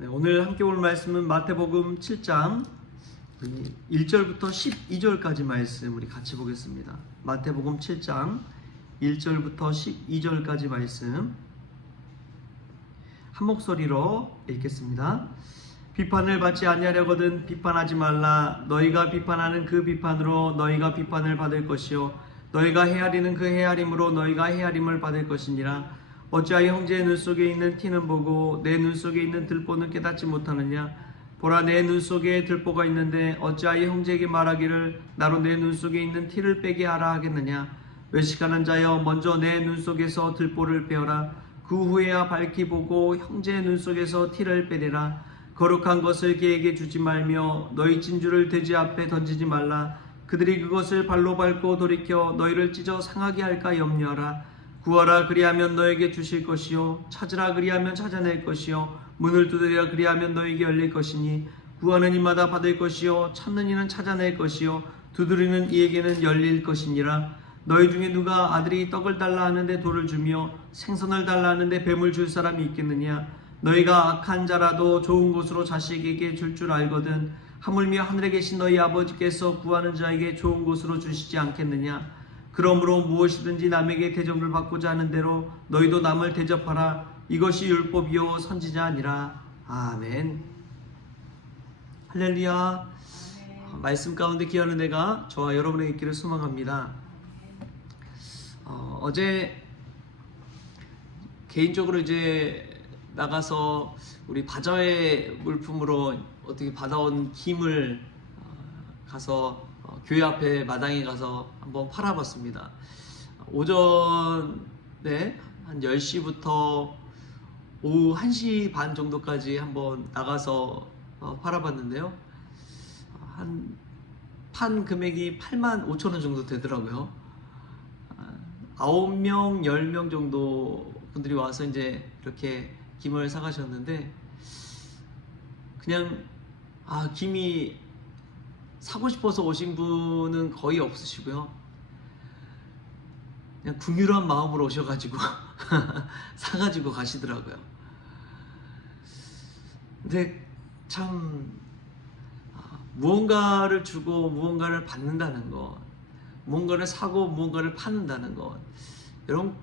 네, 오늘 함께 볼 말씀은 마태복음 7장 1절부터 12절까지 말씀 우리 같이 보겠습니다. 마태복음 7장 1절부터 12절까지 말씀 한 목소리로 읽겠습니다. 비판을 받지 아니하려거든 비판하지 말라. 너희가 비판하는 그 비판으로 너희가 비판을 받을 것이요 너희가 헤아리는 그 헤아림으로 너희가 헤아림을 받을 것이니라. 어찌하여 형제의 눈 속에 있는 티는 보고 내 눈 속에 있는 들보는 깨닫지 못하느냐. 보라, 내 눈 속에 들보가 있는데 어찌하여 형제에게 말하기를 나로 내 눈 속에 있는 티를 빼게 하라 하겠느냐. 외식하는 자여, 먼저 내 눈 속에서 들보를 빼어라. 그 후에야 밝히 보고 형제의 눈 속에서 티를 빼내라. 거룩한 것을 개에게 주지 말며 너희 진주를 돼지 앞에 던지지 말라. 그들이 그것을 발로 밟고 돌이켜 너희를 찢어 상하게 할까 염려하라. 구하라, 그리하면 너에게 주실 것이요 찾으라, 그리하면 찾아낼 것이요 문을 두드리라, 그리하면 너에게 열릴 것이니 구하는 이마다 받을 것이요 찾는 이는 찾아낼 것이요 두드리는 이에게는 열릴 것이니라. 너희 중에 누가 아들이 떡을 달라 하는데 돌을 주며 생선을 달라 하는데 뱀을 줄 사람이 있겠느냐. 너희가 악한 자라도 좋은 것으로 자식에게 줄 줄 알거든 하물며 하늘에 계신 너희 아버지께서 구하는 자에게 좋은 것으로 주시지 않겠느냐. 그러므로 무엇이든지 남에게 대접을 받고자 하는 대로 너희도 남을 대접하라. 이것이 율법이요 선지자 아니라. 아멘. 할렐루야. 말씀 가운데 기하는 내가 저와 여러분에게 있기를 소망합니다. 어제 개인적으로 이제 나가서 우리 바자회 물품으로 어떻게 받아온 김을 가서 교회 앞에 마당에 가서 한번 팔아봤습니다. 오전에 한 10시부터 오후 1시 반 정도까지 한번 나가서 팔아봤는데요. 판 금액이 85,000원 정도 되더라고요. 9명, 10명 정도 분들이 와서 이제 이렇게 김을 사가셨는데 그냥 김이 사고 싶어서 오신 분은 거의 없으시고요. 그냥 궁유한 마음으로 오셔가지고 사가지고 가시더라고요. 근데 참 무언가를 주고 무언가를 받는다는 것, 무언가를 사고 무언가를 파는다는 것, 여러분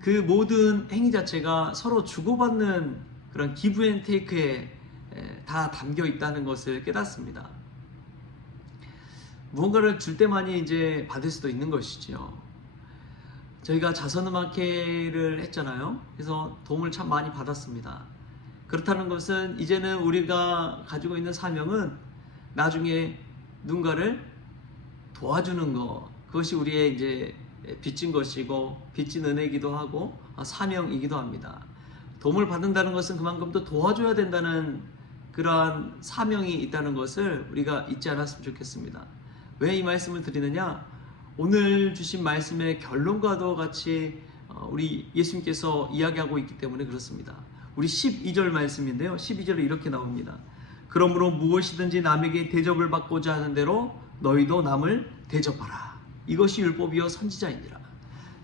그 모든 행위 자체가 서로 주고받는 그런 기브 앤 테이크에 다 담겨 있다는 것을 깨닫습니다. 무언가를 줄 때만이 이제 받을 수도 있는 것이죠. 저희가 자선음악회를 했잖아요. 그래서 도움을 참 많이 받았습니다. 그렇다는 것은 이제는 우리가 가지고 있는 사명은 나중에 누군가를 도와주는 것, 그것이 우리의 이제 빚진 것이고 빚진 은혜이기도 하고 사명이기도 합니다. 도움을 받는다는 것은 그만큼 또 도와줘야 된다는 그러한 사명이 있다는 것을 우리가 잊지 않았으면 좋겠습니다. 왜 이 말씀을 드리느냐? 오늘 주신 말씀의 결론과도 같이 우리 예수님께서 이야기하고 있기 때문에 그렇습니다. 우리 12절 말씀인데요. 12절에 이렇게 나옵니다. 그러므로 무엇이든지 남에게 대접을 받고자 하는 대로 너희도 남을 대접하라. 이것이 율법이요 선지자이니라.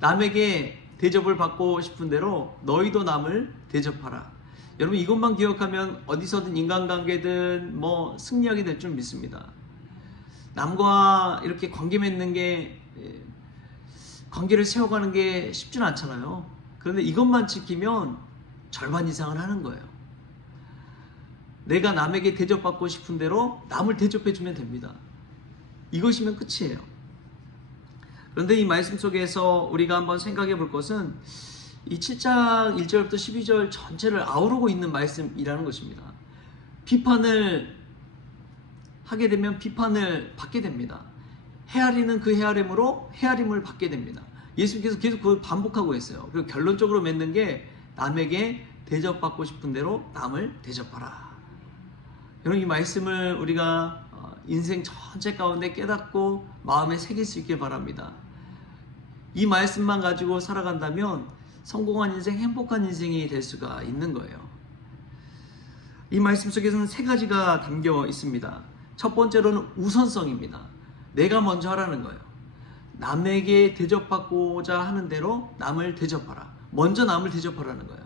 남에게 대접을 받고 싶은 대로 너희도 남을 대접하라. 여러분 이것만 기억하면 어디서든 인간관계든 승리하게 될 줄 믿습니다. 남과 이렇게 관계 맺는 게 관계를 세워가는 게 쉽지는 않잖아요. 그런데 이것만 지키면 절반 이상을 하는 거예요. 내가 남에게 대접받고 싶은 대로 남을 대접해주면 됩니다. 이것이면 끝이에요. 그런데 이 말씀 속에서 우리가 한번 생각해 볼 것은 이 7장 1절부터 12절 전체를 아우르고 있는 말씀이라는 것입니다. 비판을 하게 되면 비판을 받게 됩니다. 헤아리는 그 헤아림으로 헤아림을 받게 됩니다. 예수님께서 계속 그걸 반복하고 있어요. 그리고 결론적으로 맺는 게 남에게 대접받고 싶은 대로 남을 대접하라. 여러분 이 말씀을 우리가 인생 전체 가운데 깨닫고 마음에 새길 수 있길 바랍니다. 이 말씀만 가지고 살아간다면 성공한 인생, 행복한 인생이 될 수가 있는 거예요. 이 말씀 속에서는 세 가지가 담겨 있습니다. 첫 번째로는 우선성입니다. 내가 먼저 하라는 거예요. 남에게 대접받고자 하는 대로 남을 대접하라. 먼저 남을 대접하라는 거예요.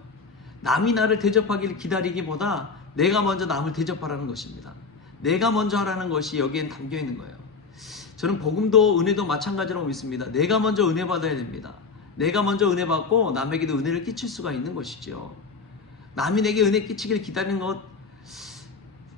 남이 나를 대접하기를 기다리기보다 내가 먼저 남을 대접하라는 것입니다. 내가 먼저 하라는 것이 여기엔 담겨 있는 거예요. 저는 복음도 은혜도 마찬가지라고 믿습니다. 내가 먼저 은혜 받아야 됩니다. 내가 먼저 은혜 받고 남에게도 은혜를 끼칠 수가 있는 것이죠. 남이 내게 은혜 끼치기를 기다리는 것,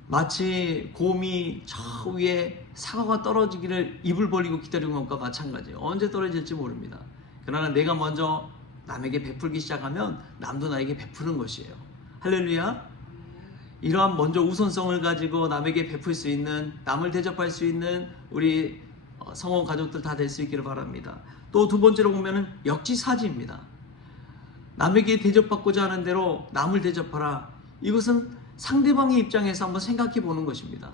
마치 곰이 저 위에 사과가 떨어지기를 입을 벌리고 기다리는 것과 마찬가지예요. 언제 떨어질지 모릅니다. 그러나 내가 먼저 남에게 베풀기 시작하면 남도 나에게 베푸는 것이에요. 할렐루야. 이러한 먼저 우선성을 가지고 남에게 베풀 수 있는, 남을 대접할 수 있는 우리 성원 가족들 다 될 수 있기를 바랍니다. 또 두 번째로 보면은 역지사지입니다. 남에게 대접받고자 하는 대로 남을 대접하라. 이것은 상대방의 입장에서 한번 생각해 보는 것입니다.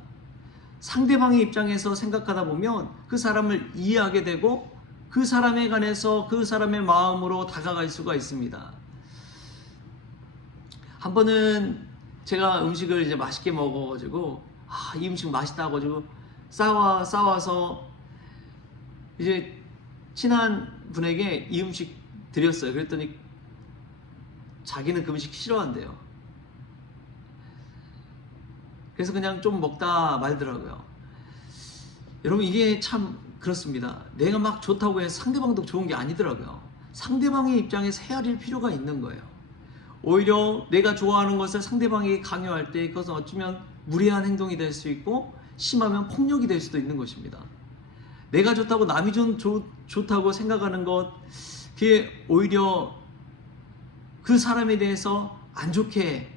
상대방의 입장에서 생각하다 보면 그 사람을 이해하게 되고 그 사람에 관해서 그 사람의 마음으로 다가갈 수가 있습니다. 한 번은 제가 음식을 이제 맛있게 먹어가지고 이 음식 맛있다 가지고 싸와서 이제 친한 분에게 이 음식 드렸어요. 그랬더니 자기는 그 음식 싫어한대요. 그래서 그냥 좀 먹다 말더라고요. 여러분, 이게 참 그렇습니다. 내가 막 좋다고 해서 상대방도 좋은 게 아니더라고요. 상대방의 입장에서 헤아릴 필요가 있는 거예요. 오히려 내가 좋아하는 것을 상대방에게 강요할 때 그것은 어쩌면 무례한 행동이 될 수 있고 심하면 폭력이 될 수도 있는 것입니다. 내가 좋다고 남이 좋다고 생각하는 것, 그게 오히려 그 사람에 대해서 안 좋게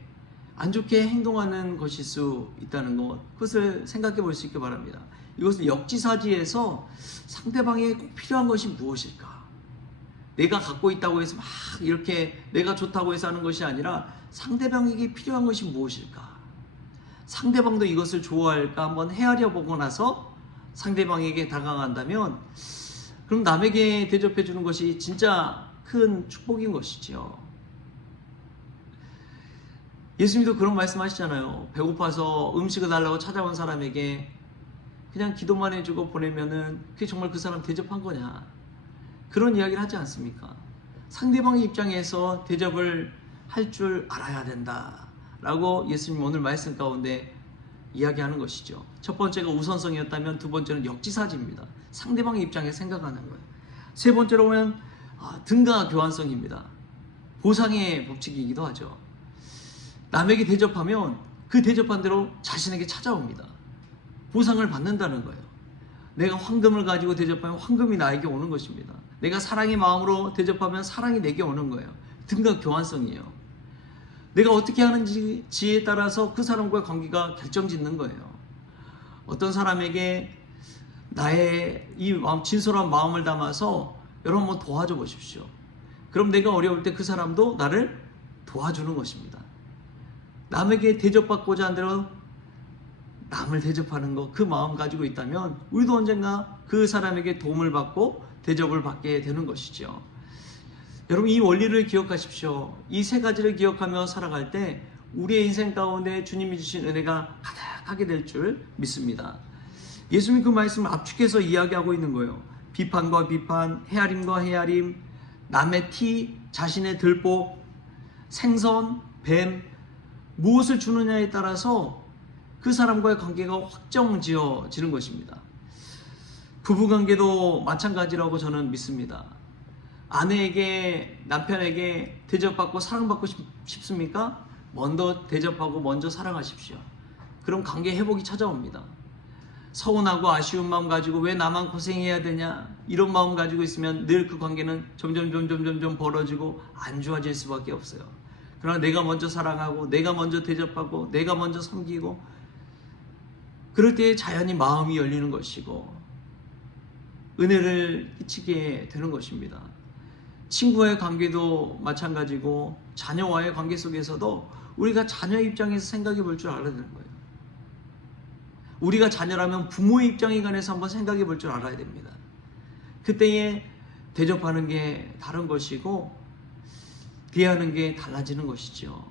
행동하는 것일 수 있다는 것, 그것을 생각해 볼 수 있기 바랍니다. 이것은 역지사지에서 상대방에게 꼭 필요한 것이 무엇일까? 내가 갖고 있다고 해서 막 이렇게 내가 좋다고 해서 하는 것이 아니라 상대방에게 필요한 것이 무엇일까? 상대방도 이것을 좋아할까 한번 헤아려 보고 나서 상대방에게 다가간다면 그럼 남에게 대접해 주는 것이 진짜 큰 축복인 것이죠. 예수님도 그런 말씀 하시잖아요. 배고파서 음식을 달라고 찾아온 사람에게 그냥 기도만 해주고 보내면은 그게 정말 그 사람 대접한 거냐? 그런 이야기를 하지 않습니까? 상대방의 입장에서 대접을 할 줄 알아야 된다 라고 예수님 오늘 말씀 가운데 이야기하는 것이죠. 첫 번째가 우선성이었다면 두 번째는 역지사지입니다. 상대방의 입장에 생각하는 거예요. 세 번째로 보면 등가 교환성입니다. 보상의 법칙이기도 하죠. 남에게 대접하면 그 대접한 대로 자신에게 찾아옵니다. 보상을 받는다는 거예요. 내가 황금을 가지고 대접하면 황금이 나에게 오는 것입니다. 내가 사랑의 마음으로 대접하면 사랑이 내게 오는 거예요. 등가 교환성이에요. 내가 어떻게 하는지에 따라서 그 사람과의 관계가 결정짓는 거예요. 어떤 사람에게 나의 이 진솔한 마음을 담아서 여러분 한번 도와줘 보십시오. 그럼 내가 어려울 때 그 사람도 나를 도와주는 것입니다. 남에게 대접받고자 한 대로 남을 대접하는 것, 그 마음 가지고 있다면 우리도 언젠가 그 사람에게 도움을 받고 대접을 받게 되는 것이죠. 여러분, 이 원리를 기억하십시오. 이 세 가지를 기억하며 살아갈 때 우리의 인생 가운데 주님이 주신 은혜가 가득하게 될 줄 믿습니다. 예수님이 그 말씀을 압축해서 이야기하고 있는 거예요. 비판과 비판, 헤아림과 헤아림, 남의 티, 자신의 들보, 생선, 뱀, 무엇을 주느냐에 따라서 그 사람과의 관계가 확정지어지는 것입니다. 부부관계도 마찬가지라고 저는 믿습니다. 아내에게, 남편에게 대접받고 사랑받고 싶습니까? 먼저 대접하고 먼저 사랑하십시오. 그럼 관계 회복이 찾아옵니다. 서운하고 아쉬운 마음 가지고 왜 나만 고생해야 되냐, 이런 마음 가지고 있으면 늘 그 관계는 점점 벌어지고 안 좋아질 수밖에 없어요. 그러나 내가 먼저 사랑하고 내가 먼저 대접하고 내가 먼저 섬기고 그럴 때 자연히 마음이 열리는 것이고 은혜를 끼치게 되는 것입니다. 친구와의 관계도 마찬가지고 자녀와의 관계 속에서도 우리가 자녀 입장에서 생각해 볼 줄 알아야 되는 거예요. 우리가 자녀라면 부모의 입장에 관해서 한번 생각해 볼 줄 알아야 됩니다. 그때에 대접하는 게 다른 것이고 대하는 게 달라지는 것이죠.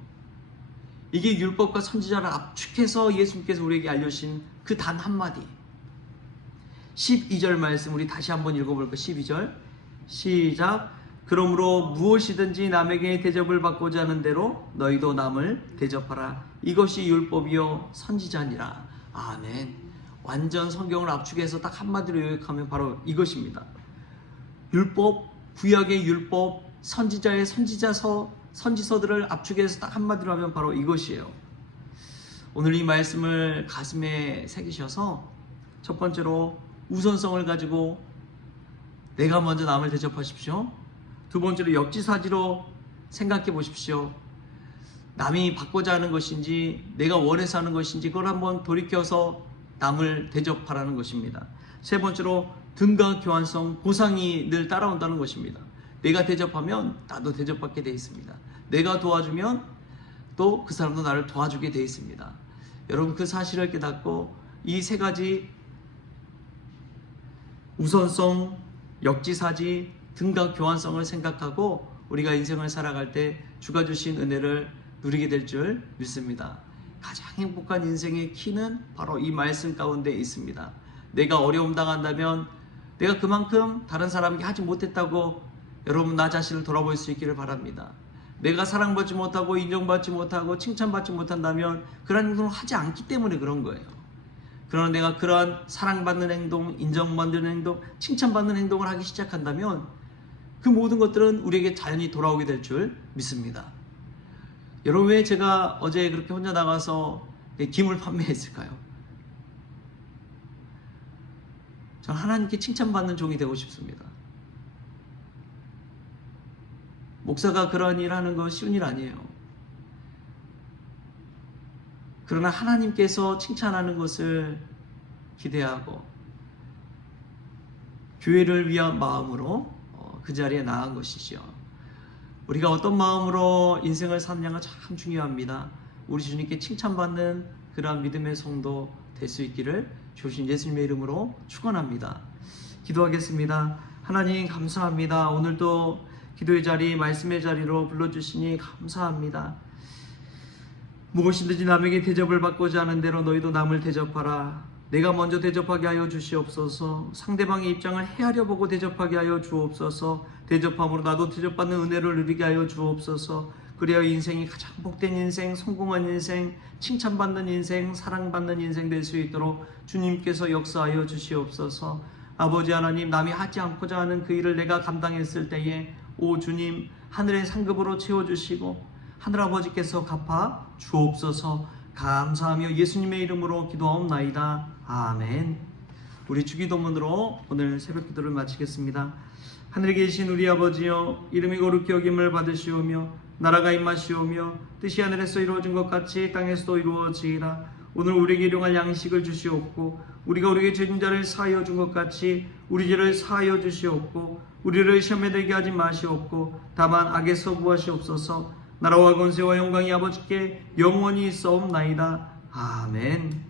이게 율법과 선지자를 압축해서 예수님께서 우리에게 알려주신 그 단 한마디. 12절 말씀 우리 다시 한번 읽어볼까요? 12절 시작. 그러므로 무엇이든지 남에게 대접을 받고자 하는 대로 너희도 남을 대접하라. 이것이 율법이요 선지자니라. 아멘. 완전 성경을 압축해서 딱 한마디로 요약하면 바로 이것입니다. 율법, 구약의 율법, 선지자의 선지서들을 압축해서 딱 한마디로 하면 바로 이것이에요. 오늘 이 말씀을 가슴에 새기셔서 첫 번째로 우선성을 가지고 내가 먼저 남을 대접하십시오. 두 번째로 역지사지로 생각해 보십시오. 남이 받고자 하는 것인지 내가 원해서 하는 것인지 그걸 한번 돌이켜서 남을 대접하라는 것입니다. 세 번째로 등가 교환성, 보상이 늘 따라온다는 것입니다. 내가 대접하면 나도 대접받게 되어 있습니다. 내가 도와주면 또 그 사람도 나를 도와주게 되어 있습니다. 여러분 그 사실을 깨닫고 이 세 가지 우선성, 역지사지, 등가 교환성을 생각하고 우리가 인생을 살아갈 때 주가 주신 은혜를 누리게 될 줄 믿습니다. 가장 행복한 인생의 키는 바로 이 말씀 가운데 있습니다. 내가 어려움 당한다면 내가 그만큼 다른 사람에게 하지 못했다고 여러분 나 자신을 돌아볼 수 있기를 바랍니다. 내가 사랑받지 못하고 인정받지 못하고 칭찬받지 못한다면 그런 행동을 하지 않기 때문에 그런 거예요. 그러나 내가 그러한 사랑받는 행동, 인정받는 행동, 칭찬받는 행동을 하기 시작한다면 그 모든 것들은 우리에게 자연히 돌아오게 될 줄 믿습니다. 여러분 왜 제가 어제 그렇게 혼자 나가서 김을 판매했을까요? 저는 하나님께 칭찬받는 종이 되고 싶습니다. 목사가 그런 일 하는 건 쉬운 일 아니에요. 그러나 하나님께서 칭찬하는 것을 기대하고 교회를 위한 마음으로 그 자리에 나간 것이죠. 우리가 어떤 마음으로 인생을 사느냐가 참 중요합니다. 우리 주님께 칭찬받는 그러한 믿음의 성도 될 수 있기를 주신 예수님의 이름으로 축원합니다. 기도하겠습니다. 하나님 감사합니다. 오늘도 기도의 자리, 말씀의 자리로 불러주시니 감사합니다. 무엇이든지 남에게 대접을 받고자 하는 대로 너희도 남을 대접하라. 내가 먼저 대접하게 하여 주시옵소서. 상대방의 입장을 헤아려 보고 대접하게 하여 주옵소서. 대접함으로 나도 대접받는 은혜를 누리게 하여 주옵소서. 그래야 인생이 가장 복된 인생, 성공한 인생, 칭찬받는 인생, 사랑받는 인생 될 수 있도록 주님께서 역사하여 주시옵소서. 아버지 하나님, 남이 하지 않고자 하는 그 일을 내가 감당했을 때에 오 주님 하늘의 상급으로 채워주시고 하늘아버지께서 갚아 주옵소서. 감사하며 예수님의 이름으로 기도하옵나이다. 아멘. 우리 주기도문으로 오늘 새벽 기도를 마치겠습니다. 하늘에 계신 우리 아버지여, 이름이 거룩히 여김을 받으시오며 나라가 임하시오며 뜻이 하늘에서 이루어진 것 같이 땅에서도 이루어지이다. 오늘 우리에게 일용할 양식을 주시옵고 우리가 우리에게 죄진 자를 사하여 준 것 같이 우리 죄를 사하여 주시옵고 우리를 시험에 들게 하지 마시옵고 다만 악에서 구하시옵소서. 나라와 권세와 영광이 아버지께 영원히 있사옵나이다. 아멘.